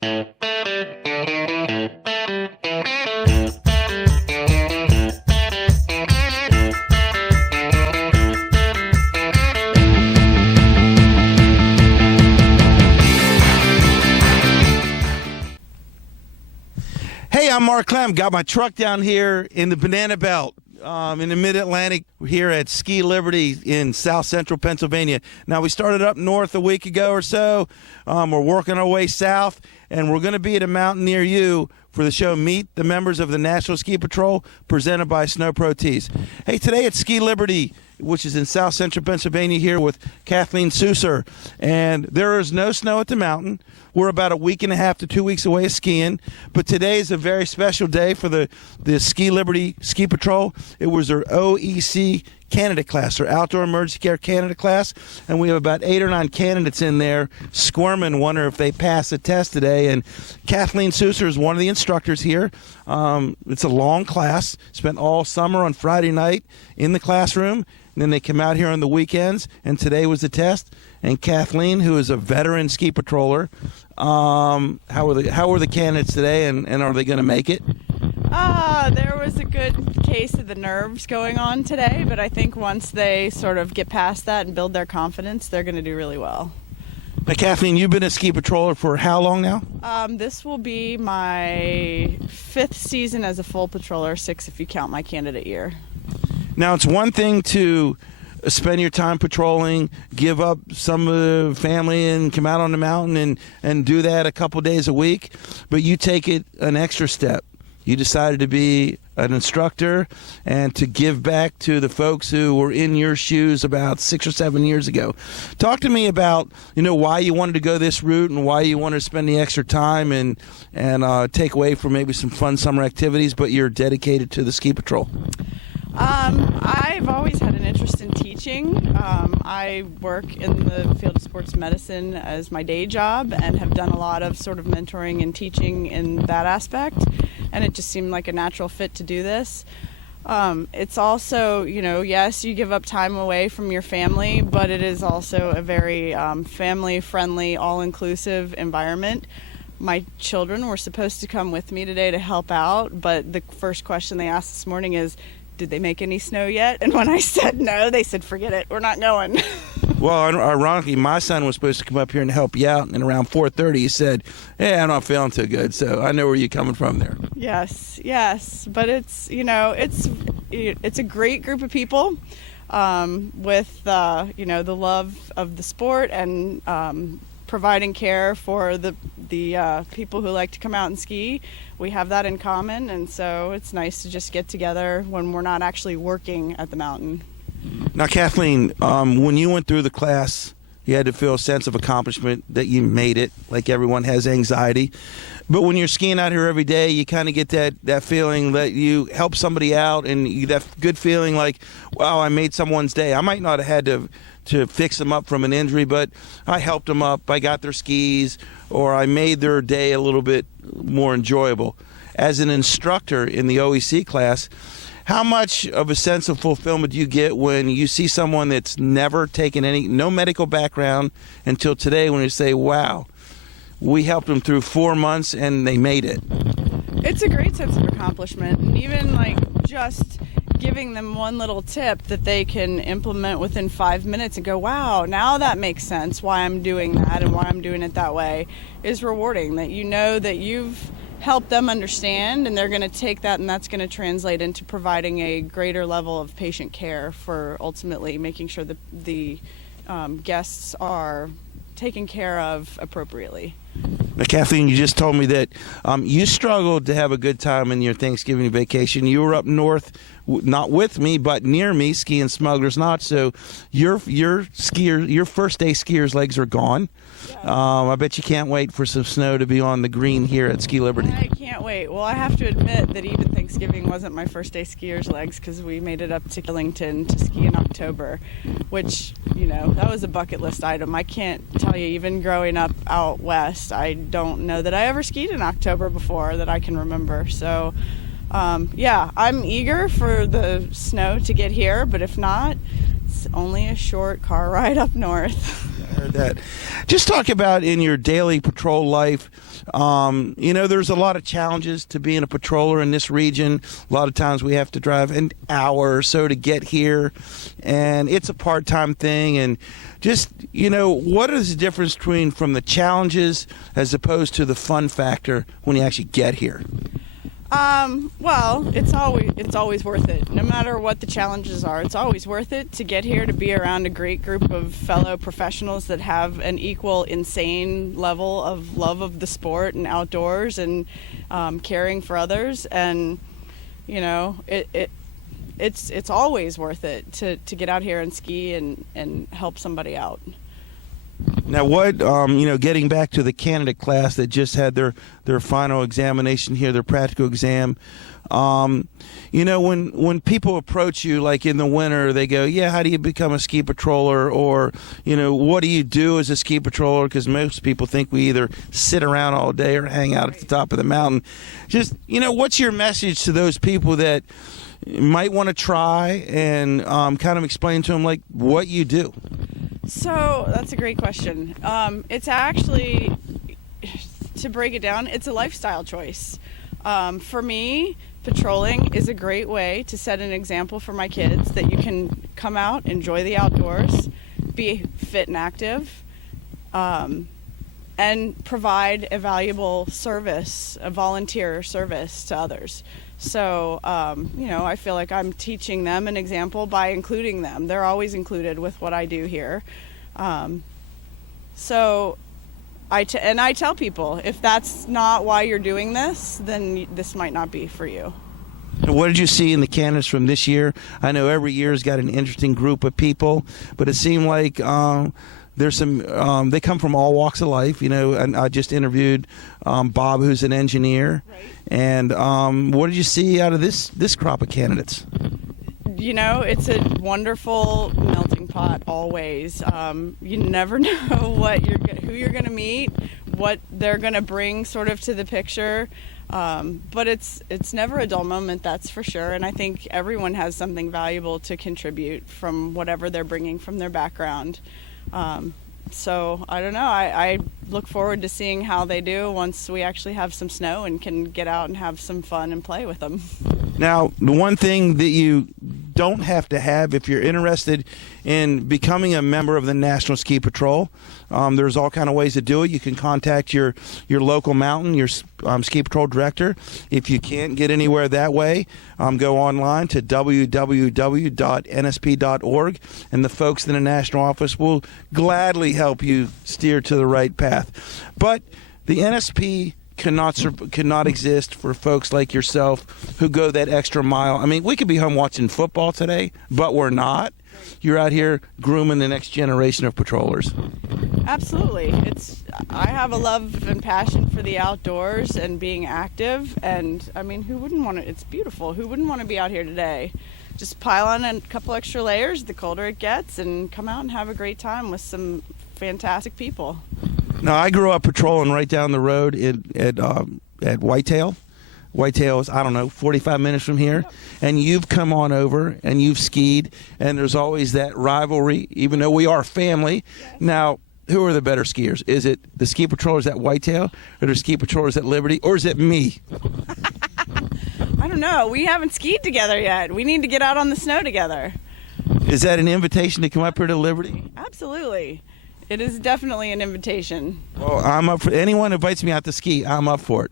Hey, I'm Mark Clem. Got my truck down here in the Banana Belt in the Mid-Atlantic here at Ski Liberty in South Central Pennsylvania. Now, we started up north a week ago or so. We're working our way south, and we're going to be at a mountain near you for the show Meet the Members of the National Ski Patrol, presented by Snow Pro Tees. Hey, today at Ski Liberty, which is in South Central Pennsylvania, here with Kathlene Susor, and there is no snow at the mountain. We're about a week and a half to 2 weeks away of skiing, but today is a very special day for the Ski Liberty Ski Patrol. It was their OEC candidate class, or Outdoor Emergency Care candidate class, and we have about 8 or 9 candidates in there squirming, wonder if they pass the test today. And Kathlene Susor is one of the instructors here. It's a long class, spent all summer on Friday night in the classroom, and then they come out here on the weekends, and today was the test. And Kathlene, who is a veteran ski patroller, how were the candidates today, and are they going to make it? There was a good case of the nerves going on today, but I think once they sort of get past that and build their confidence, they're going to do really well. Now, Kathlene, you've been a ski patroller for how long now? This will be my 5th season as a full patroller, 6 if you count my candidate year. Now, it's one thing to spend your time patrolling, give up some of the family and come out on the mountain and do that a couple days a week, but you take it an extra step. You decided to be an instructor and to give back to the folks who were in your shoes about 6 or 7 years ago. Talk to me about, why you wanted to go this route and why you wanted to spend the extra time and take away from maybe some fun summer activities, but you're dedicated to the ski patrol. I've always had an interest in teaching. I work in the field of sports medicine as my day job and have done a lot of sort of mentoring and teaching in that aspect, and it just seemed like a natural fit to do this. It's also, yes, you give up time away from your family, but it is also a very family-friendly, all-inclusive environment. My children were supposed to come with me today to help out, but the first question they asked this morning is, did they make any snow yet? And when I said no, they said, forget it, we're not going. Well, ironically, my son was supposed to come up here and help you out, and around 4:30 he said, hey, I'm not feeling too good, so I know where you're coming from there. Yes, but it's, it's a great group of people with, the love of the sport and providing care for the people who like to come out and ski. We have that in common, and so it's nice to just get together when we're not actually working at the mountain. Now, Kathlene, when you went through the class, you had to feel a sense of accomplishment that you made it, like everyone has anxiety. But when you're skiing out here every day, you kind of get that feeling that you help somebody out, and that good feeling like, wow, I made someone's day. I might not have had to fix them up from an injury, but I helped them up. I got their skis, or I made their day a little bit more enjoyable. As an instructor in the OEC class, how much of a sense of fulfillment do you get when you see someone that's never taken no medical background until today, when you say, wow, we helped them through 4 months and they made it? It's a great sense of accomplishment, and even just giving them one little tip that they can implement within 5 minutes and go, wow, now that makes sense why I'm doing that and why I'm doing it that way, is rewarding. That that you've helped them understand, and they're going to take that, and that's going to translate into providing a greater level of patient care for ultimately making sure that the guests are taken care of appropriately. Now, Kathlene, you just told me that you struggled to have a good time in your Thanksgiving vacation. You were up north, not with me, but near me, skiing Smuggler's Notch. So your first day skier's legs are gone. I bet you can't wait for some snow to be on the green here at Ski Liberty. I can't wait. Well, I have to admit that even Thanksgiving wasn't my first day skier's legs, because we made it up to Killington to ski in October, which, that was a bucket list item. I can't tell you, even growing up out west, I don't know that I ever skied in October before that I can remember. So, I'm eager for the snow to get here, but if not, it's only a short car ride up north. heard that. Just talk about in your daily patrol life. There's a lot of challenges to being a patroller in this region. A lot of times we have to drive an hour or so to get here, and it's a part-time thing. And just, what is the difference from the challenges as opposed to the fun factor when you actually get here? Well, it's always worth it. No matter what the challenges are, it's always worth it to get here, to be around a great group of fellow professionals that have an equal insane level of love of the sport and outdoors and caring for others. And it's always worth it to get out here and ski and help somebody out. Now, getting back to the candidate class that just had their final examination here, their practical exam, when people approach you, like in the winter, they go, yeah, how do you become a ski patroller? Or, what do you do as a ski patroller? Because most people think we either sit around all day or hang out at the top of the mountain. Just, what's your message to those people that might want to try and kind of explain to them, like, what you do? So that's a great question. It's actually, to break it down, it's a lifestyle choice. For me, patrolling is a great way to set an example for my kids that you can come out, enjoy the outdoors, be fit and active, and provide a valuable service, a volunteer service to others. So, I feel like I'm teaching them an example by including them. They're always included with what I do here. I tell people, if that's not why you're doing this, then this might not be for you. What did you see in the candidates from this year? I know every year's got an interesting group of people, but it seemed like there's some, they come from all walks of life, and I just interviewed Bob, who's an engineer. Right. And what did you see out of this crop of candidates? It's a wonderful melting pot always. You never know who you're going to meet, what they're going to bring sort of to the picture. But it's never a dull moment, that's for sure. And I think everyone has something valuable to contribute from whatever they're bringing from their background. So I don't know. I look forward to seeing how they do once we actually have some snow and can get out and have some fun and play with them. Now, the one thing that you don't have to have if you're interested in becoming a member of the National Ski Patrol, there's all kind of ways to do it. You can contact your local mountain, your ski patrol director. If you can't get anywhere that way, go online to www.nsp.org, and the folks in the national office will gladly help you steer to the right path. But the NSP cannot exist for folks like yourself who go that extra mile. I mean, we could be home watching football today, but we're not. You're out here grooming the next generation of patrollers. Absolutely. I have a love and passion for the outdoors and being active, and I mean, who wouldn't want to? It's beautiful. Who wouldn't want to be out here today? Just pile on a couple extra layers the colder it gets and come out and have a great time with some fantastic people. Now, I grew up patrolling right down the road at Whitetail. Whitetail is, 45 minutes from here. Yep. And you've come on over and you've skied, and there's always that rivalry, even though we are family. Yes. Now, who are the better skiers? Is it the ski patrollers at Whitetail, or the ski patrollers at Liberty, or is it me? I don't know. We haven't skied together yet. We need to get out on the snow together. Is that an invitation to come up here to Liberty? Absolutely. It is definitely an invitation. Well, I'm up for anyone who invites me out to ski. I'm up for it.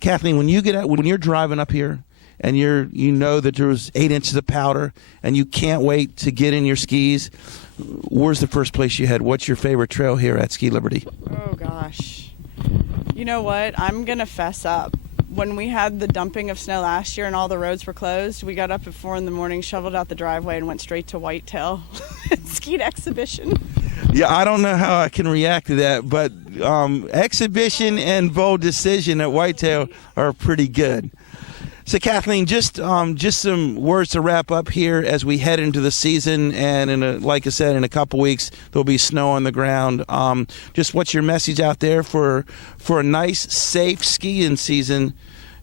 Kathleen, when you're driving up here and you know that there's 8 inches of powder and you can't wait to get in your skis, where's the first place you head? What's your favorite trail here at Ski Liberty? Oh gosh, you know what? I'm gonna fess up. When we had the dumping of snow last year and all the roads were closed, we got up at 4 a.m, shoveled out the driveway, and went straight to Whitetail skied exhibition. Yeah, I don't know how I can react to that, but exhibition and bold decision at Whitetail are pretty good. So, Kathleen, just some words to wrap up here as we head into the season, and like I said, in a couple weeks there'll be snow on the ground. Just what's your message out there for a nice, safe skiing season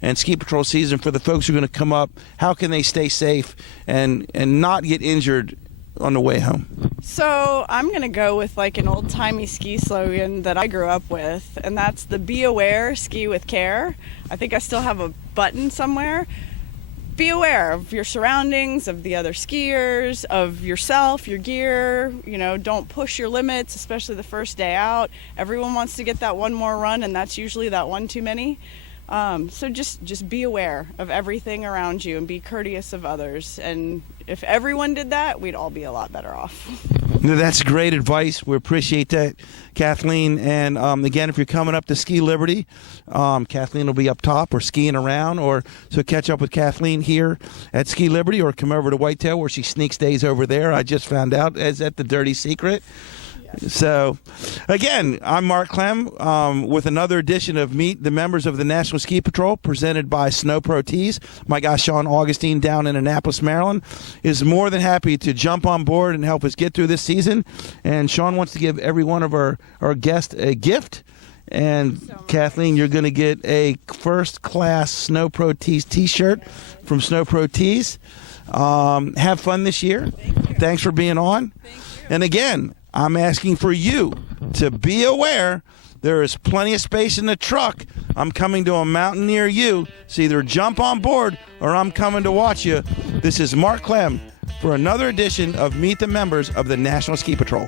and ski patrol season for the folks who are going to come up? How can they stay safe and not get injured on the way home? So I'm going to go with like an old-timey ski slogan that I grew up with, and that's the be aware, ski with care. I think I still have a button somewhere. Be aware of your surroundings, of the other skiers, of yourself, your gear. You know, don't push your limits, especially the first day out. Everyone wants to get that one more run, and that's usually that one too many. So just be aware of everything around you and be courteous of others. And if everyone did that, we'd all be a lot better off. That's great advice. We appreciate that, Kathlene. And again, if you're coming up to Ski Liberty, Kathlene will be up top or skiing around, or so catch up with Kathlene here at Ski Liberty, or come over to Whitetail where she sneak stays over there. I just found out as at the Dirty Secret. So, again, I'm Mark Clem with another edition of Meet the Members of the National Ski Patrol, presented by Snow Pro Tees. My guy Sean Augustine down in Annapolis, Maryland, is more than happy to jump on board and help us get through this season. And Sean wants to give every one of our guests a gift. And Kathlene, you're going to get a first-class Snow Pro Tees T-shirt from Snow Pro Tees. Have fun this year. Thanks for being on. And again, I'm asking for you to be aware there is plenty of space in the truck. I'm coming to a mountain near you, so either jump on board or I'm coming to watch you. This is Mark Clem for another edition of Meet the Members of the National Ski Patrol.